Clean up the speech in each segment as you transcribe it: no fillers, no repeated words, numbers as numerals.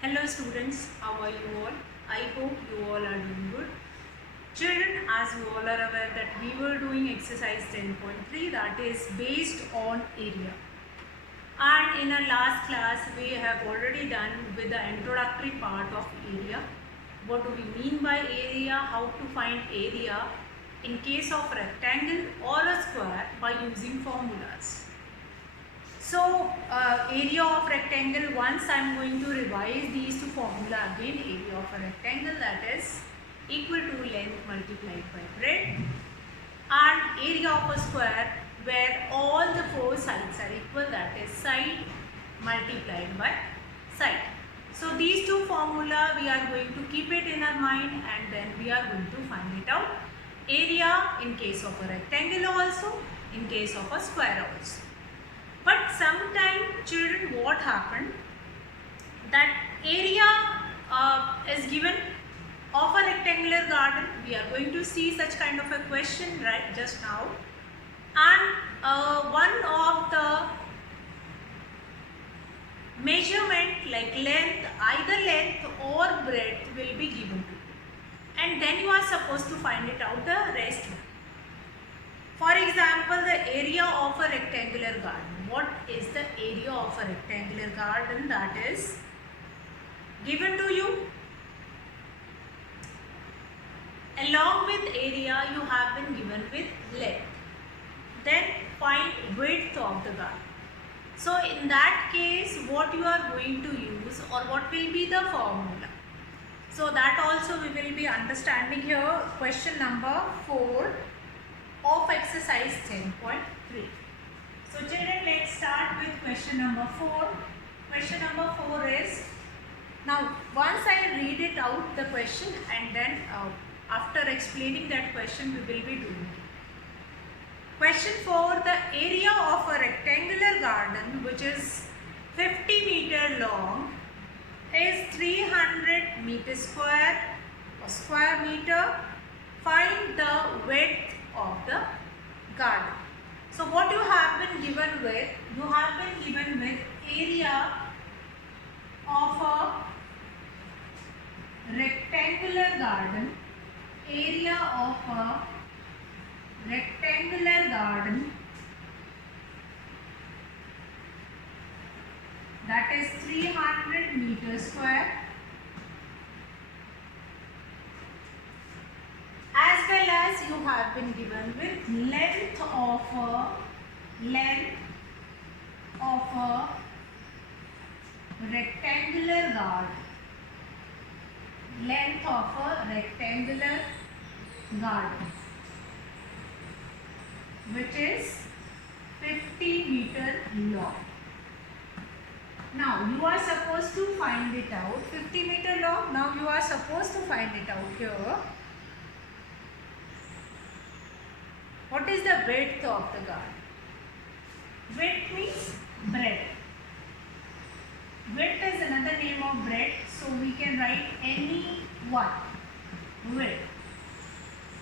Hello students, how are you all? I hope you all are doing good. Children, as you all are aware that we were doing exercise 10.3, that is based on area. And in our last class we have already done with the introductory part of area. What do we mean by area, how to find area in case of rectangle or a square by using formulas. So, area of rectangle, once I am going to revise these two formula again. Area of a rectangle, that is equal to length multiplied by breadth, and area of a square where all the four sides are equal, that is side multiplied by side. So, these two formula we are going to keep it in our mind, and then we are going to find it out. Area in case of a rectangle also, in case of a square also. But sometime children, what happened, that area is given of a rectangular garden. We are going to see such kind of a question right just now, and one of the measurement like length, either length or breadth will be given to you, and then you are supposed to find it out the rest. For example, the area of a rectangular garden. What is the area of a rectangular garden that is given to you? Along with area, you have been given with length. Then find width of the garden. So in that case, what you are going to use, or what will be the formula? So that also we will be understanding here. Question number 4 of exercise 10.3. So children, let's start with question number 4. Question number 4 is, now once I read it out the question, and then after explaining that question we will be doing it. Question 4, the area of a rectangular garden which is 50 meter long is 300 meter square or square meter. Find the width of the garden. So what you have been given with, you have been given with area of a rectangular garden, area of a rectangular garden, that is 300 meter square, as well as you have been given with length of a rectangular garden, length of a rectangular garden which is 50 meter long. Now you are supposed to find it out. 50 meter long. Now you are supposed to find it out here. What is the width of the garden? Width means breadth. Width is another name of breadth, so we can write any one. Width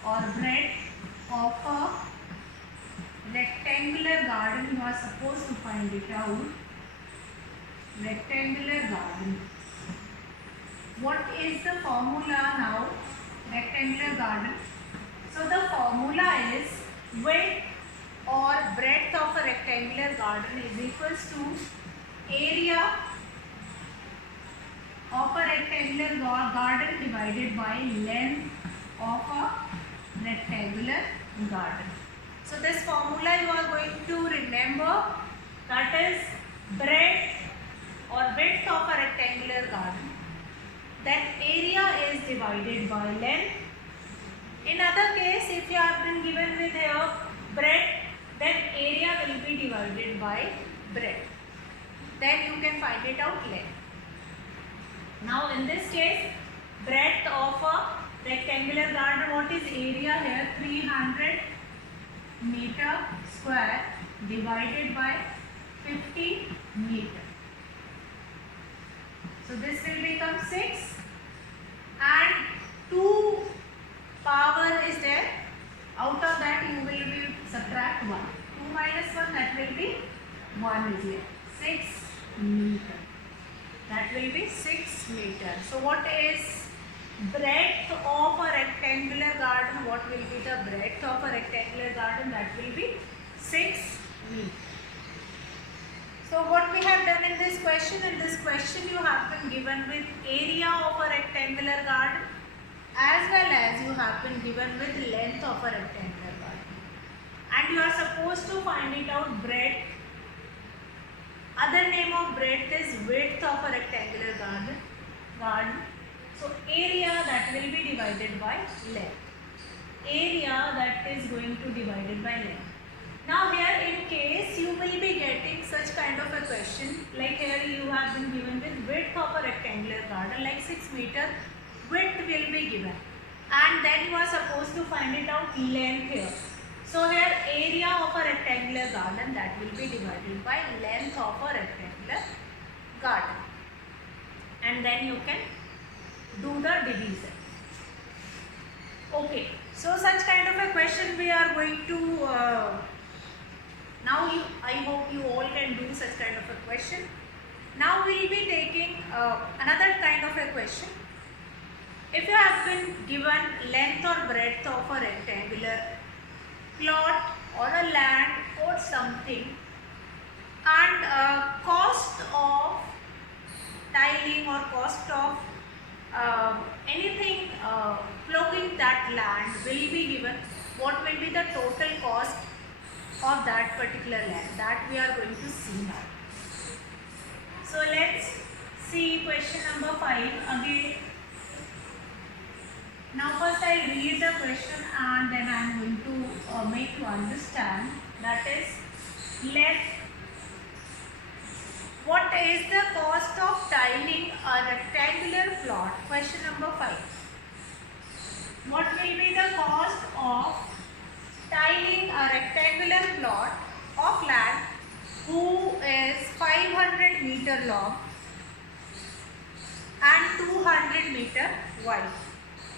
or breadth of a rectangular garden, you are supposed to find it out. Rectangular garden. What is the formula now? Rectangular garden. So the formula is width or breadth of a rectangular garden is equals to area of a rectangular garden divided by length of a rectangular garden. So this formula you are going to remember, that is breadth or width of a rectangular garden, then area is divided by length. In other case, if you have been given with here breadth, then area will be divided by breadth. Then you can find it out length. Now in this case, breadth of a rectangular garden, what is area here? 300 meter square divided by 50 meter. So this will become 6, and 2 power is there. Out of that you will be subtract 1. 2 minus 1, that will be 1 is here. 6 meter. That will be 6 meter. So what is breadth of a rectangular garden? What will be the breadth of a rectangular garden? That will be 6 meter. So what we have done in this question, you have been given with area of a rectangular garden as well as you have been given with length of a rectangular garden. And you are supposed to find it out breadth. Other name of breadth is width of a rectangular garden. So area that will be divided by length. Area that is going to divided by length. Now here in case you will be getting such kind of a question, like here you have been given with width of a rectangular garden like 6 meter, width will be given and then you are supposed to find it out length here. So here area of a rectangular garden that will be divided by length of a rectangular garden and then you can do the division. Okay, so such kind of a question we are going to I hope you all can do such kind of a question. Now we will be taking another kind of a question. If you have been given length or breadth of a rectangular plot or a land or something and cost of tiling or cost of anything plowing that land will be given, what will be the total cost of that particular land? That we are going to see now. So let's see question number 5 again. Now first I read the question and then I am going to make you understand. That is, what is the cost of tiling a rectangular plot? Question number 5. What will be the cost of tiling a rectangular plot of land who is 500 meter long and 200 meter wide?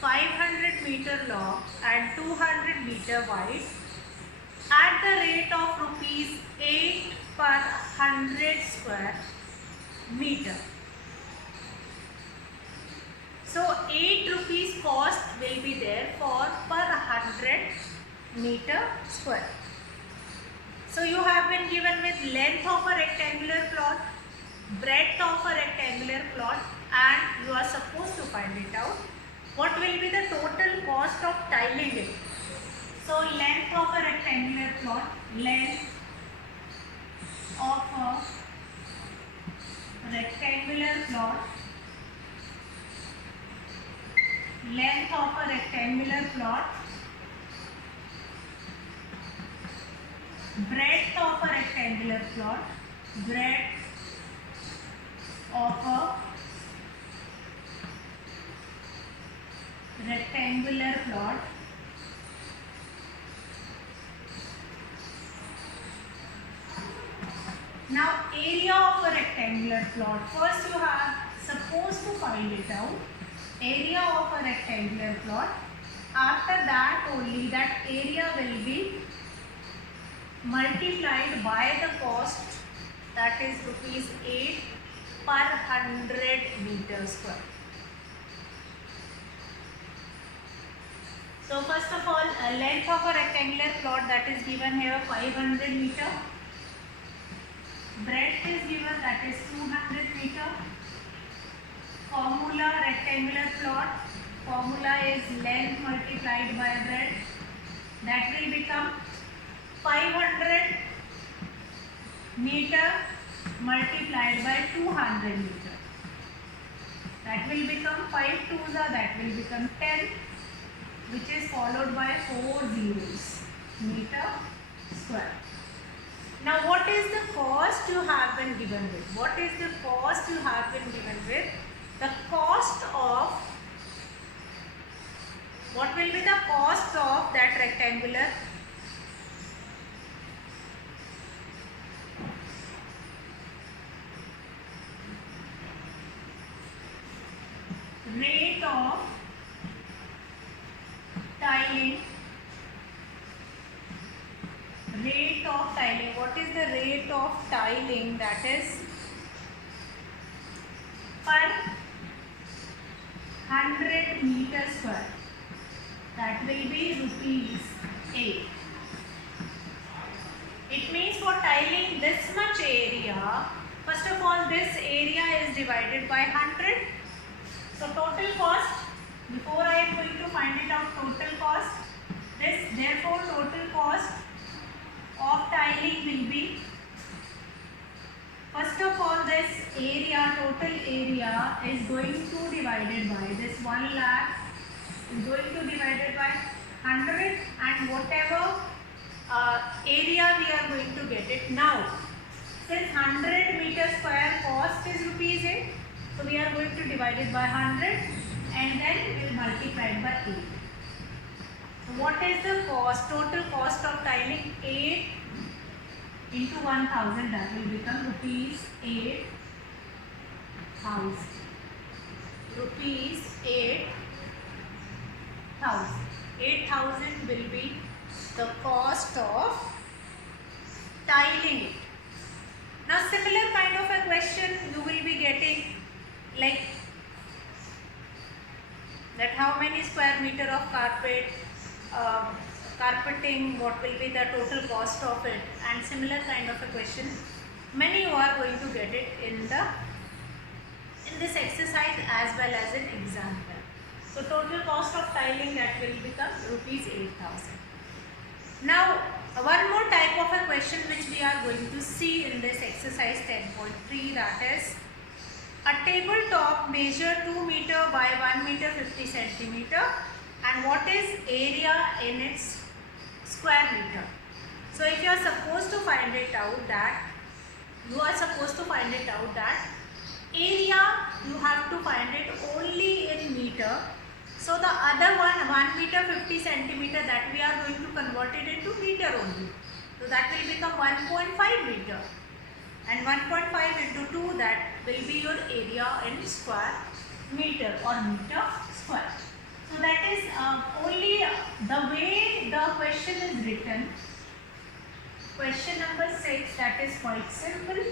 500 meter long and 200 meter wide at the rate of rupees 8 per 100 square meter. So 8 rupees cost will be there for per 100 meter square. So you have been given with length of a rectangular plot, breadth of a rectangular plot and you are supposed to find it out. What will be the total cost of tiling it? So length of a rectangular plot, length of a rectangular plot, length of a rectangular plot, breadth of a rectangular plot, breadth of a rectangular plot, now area of a rectangular plot. First you are supposed to find it out, area of a rectangular plot. After that only that area will be multiplied by the cost, that is rupees 8 per 100 meter square. So first of all, length of a rectangular plot that is given here 500 meter. Breadth is given, that is 200 meter. Formula rectangular plot, formula is length multiplied by breadth. That will become 500 meter multiplied by 200 meter. That will become 5 2s, that will become 10, which is followed by 4 zeros, meter square. Now what is the cost you have been given with? What is the cost you have been given with? The cost of, what will be the cost of that rectangular rate of tiling? Rate of tiling. What is the rate of tiling? That is per 100 meters square. That will be rupees 8. It means for tiling this much area, first of all this area is divided by 100. So total cost, before I am going to find it out total cost, therefore total cost of tiling will be, first of all this area, total area is going to divided by this 1 lakh is going to divided by 100, and whatever area we are going to get it now. Since 100 meters square cost is rupees 8, so we are going to divide it by 100 and then we will multiply it by 8. So what is the cost, total cost of tiling? 8 into 1000, that will become rupees 8,000. Rupees 8,000. 8,000 will be the cost of tiling it. Now similar kind of a question you will be getting, like that how many square meter of carpet, carpeting, what will be the total cost of it, and similar kind of a question. Many you are going to get it in this exercise as well as in example. So total cost of tiling, that will become rupees 8,000. Now one more type of a question which we are going to see in this exercise 10.3, that is a tabletop measure 2 meter by 1 meter 50 centimeter, and what is area in its square meter. So if you are supposed to find it out that area, you have to find it only in meter. So the other one, 1 meter 50 centimeter, that we are going to convert it into meter only. So that will become 1.5 meter, and 1.5 into 2, that will be your area in square meter or meter square. So that is only the way the question is written. Question number 6, that is quite simple.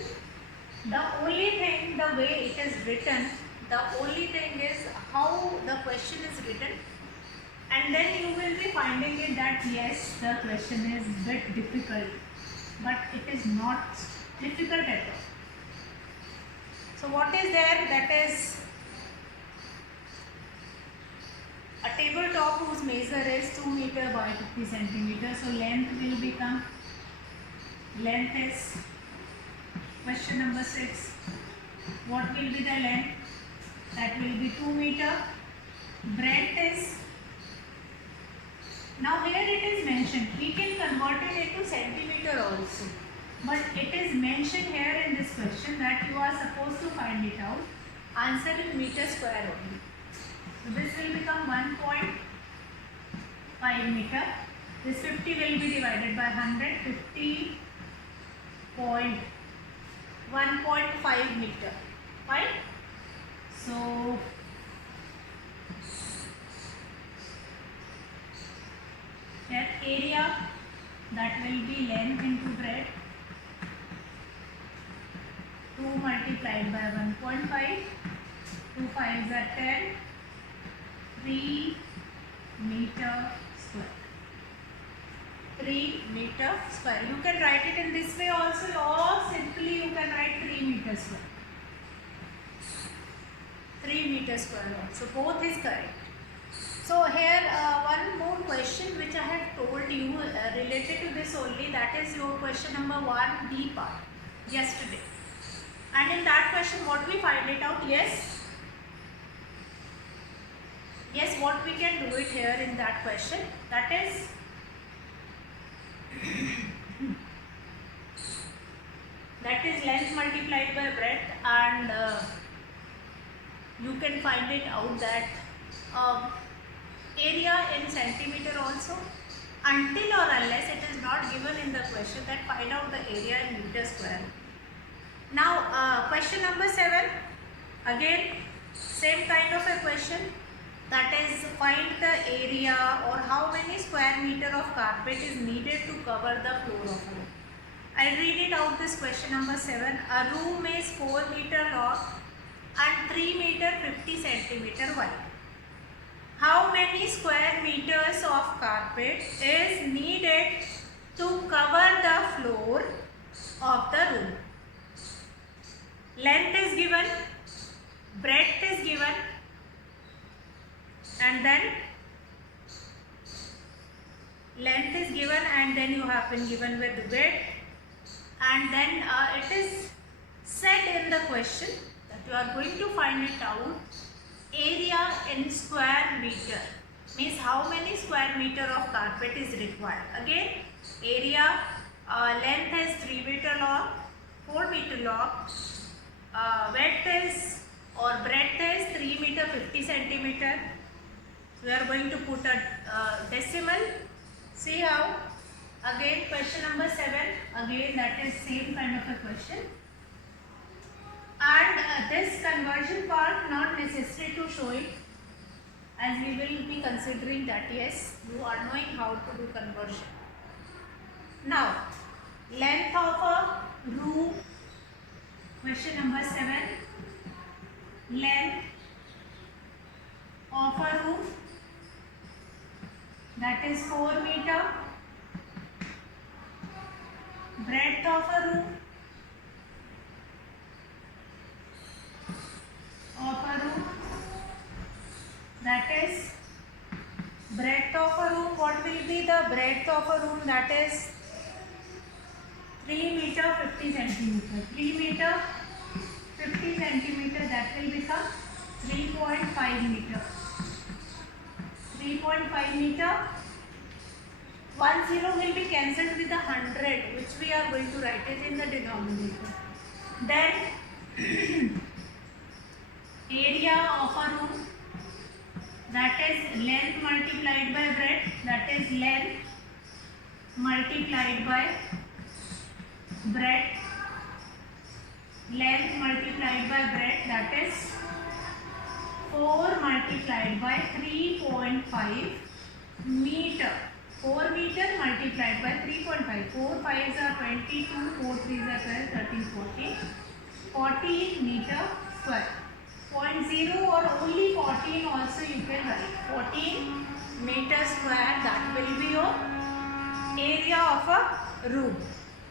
The only thing, the way it is written, the only thing is how the question is written, and then you will be finding it that yes, the question is bit difficult, but it is not difficult at all. So what is there? That is a tabletop whose measure is 2 meter by 50 centimeter. So length will become, length is, question number 6, what will be the length? That will be 2 meter. Breadth is, now here it is mentioned, we can convert it into centimeter also, but it is mentioned here in this question that you are supposed to find it out, answer in meter square only. So this will become 1.5 meter. This 50 will be divided by 100, 1.5 meter, right? So that area, that will be length into breadth, 2 multiplied by 1.5, 2 5s are 10, 3 meter square. 3 meter square. You can write it in this way also, or simply you can write 3 meter square. 3 meter square also, both is correct. So here one more question which I have told you related to this only, that is your question number 1D part yesterday. And in that question what we find it out? Yes, what we can do it here in that question, that is length multiplied by breadth, and you can find it out that area in centimeter also, until or unless it is not given in the question, that find out the area in meter square. Now question number 7, again same kind of a question, that is find the area or how many square meter of carpet is needed to cover the floor of a room. I read it out, this question number 7. A room is 4 meter long and 3 meter 50 centimeter wide. How many square meters of carpet is needed to cover the floor of the room? Length is given, breadth is given, and then length is given, and then you have been given with width, and then it is said in the question that you are going to find it out. Area in square meter means how many square meter of carpet is required. Again, area, length is 3 meter long, 4 meter long, width is or breadth is 3 meter 50 centimeter. We are going to put a decimal. See how? Again, question number 7. Again, that is same kind of a question. And this conversion part not necessary to show it, as we will be considering that yes, you are knowing how to do conversion. Now, length of a room. Question number 7. Length of a room, that is 4 meter. Breadth of a room, that is breadth of a room. What will be the breadth of a room? That is 3 meter 50 centimeter. 3 meter 50 centimeter, that will become 3.5 meter. 3.5 meter. 10 will be cancelled with the 100, which we are going to write it in the denominator. Then area of a room, that is length multiplied by breadth, that is length multiplied by breadth, length multiplied by breadth, that is 4 multiplied by 3.5 meter. 4 meter multiplied by 3.5. 4 5s are 22, 4 3s are 12, 13, 14. 14 meter square. 0.0 or only 14 also you can write. 14 meter square, that will be your area of a room.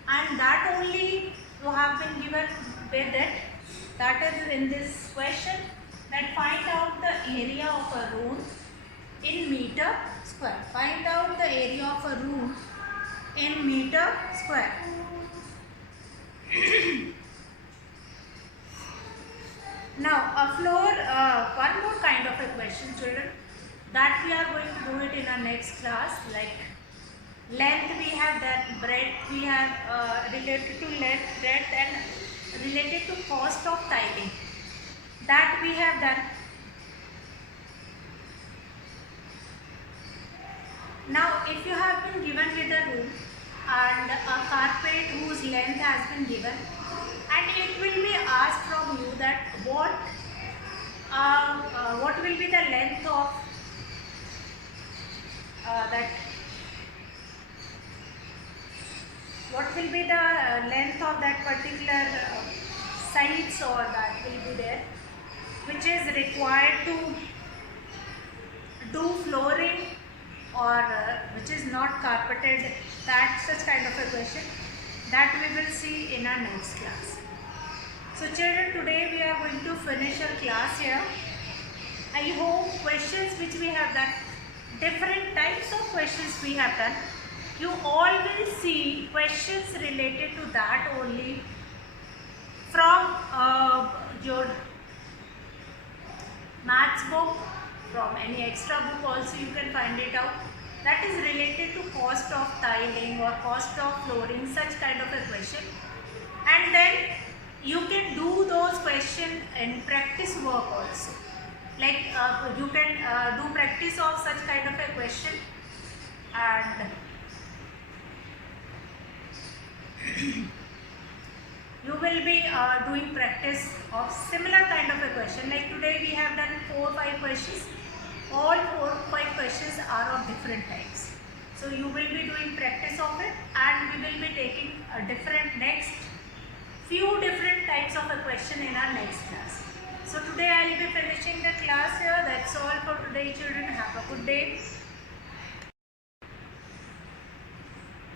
And that only you have been given with it. That is in this question, that find out the area of a room in meter square. Find out the area of a room in meter square. Now, a floor, one more kind of a question, children, that we are going to do it in our next class. Like length we have done, breadth we have related to length, breadth, and related to cost of tiling. That we have done. Now, if you have been given with a room and a carpet whose length has been given, and it will be asked from you that what will be the length of what will be the length of that particular sites or that will be there, which is required to do flooring or which is not carpeted, that such kind of a question, that we will see in our next class. So children, today we are going to finish our class here. I hope questions which we have done, different types of questions we have done, you all will see questions related to that only from your maths book, from any extra book also you can find it out. That is related to cost of tiling or cost of flooring, such kind of a question. And then you can do those questions in practice work also. Like you can do practice of such kind of a question, and you will be doing practice of similar kind of a question. Like today we have done 4 or 5 questions. All 4 or 5 questions are of different types. So you will be doing practice of it, and we will be taking a different next few different types of a question in our next class. So today I will be finishing the class here. That's all for today. children. Have a good day.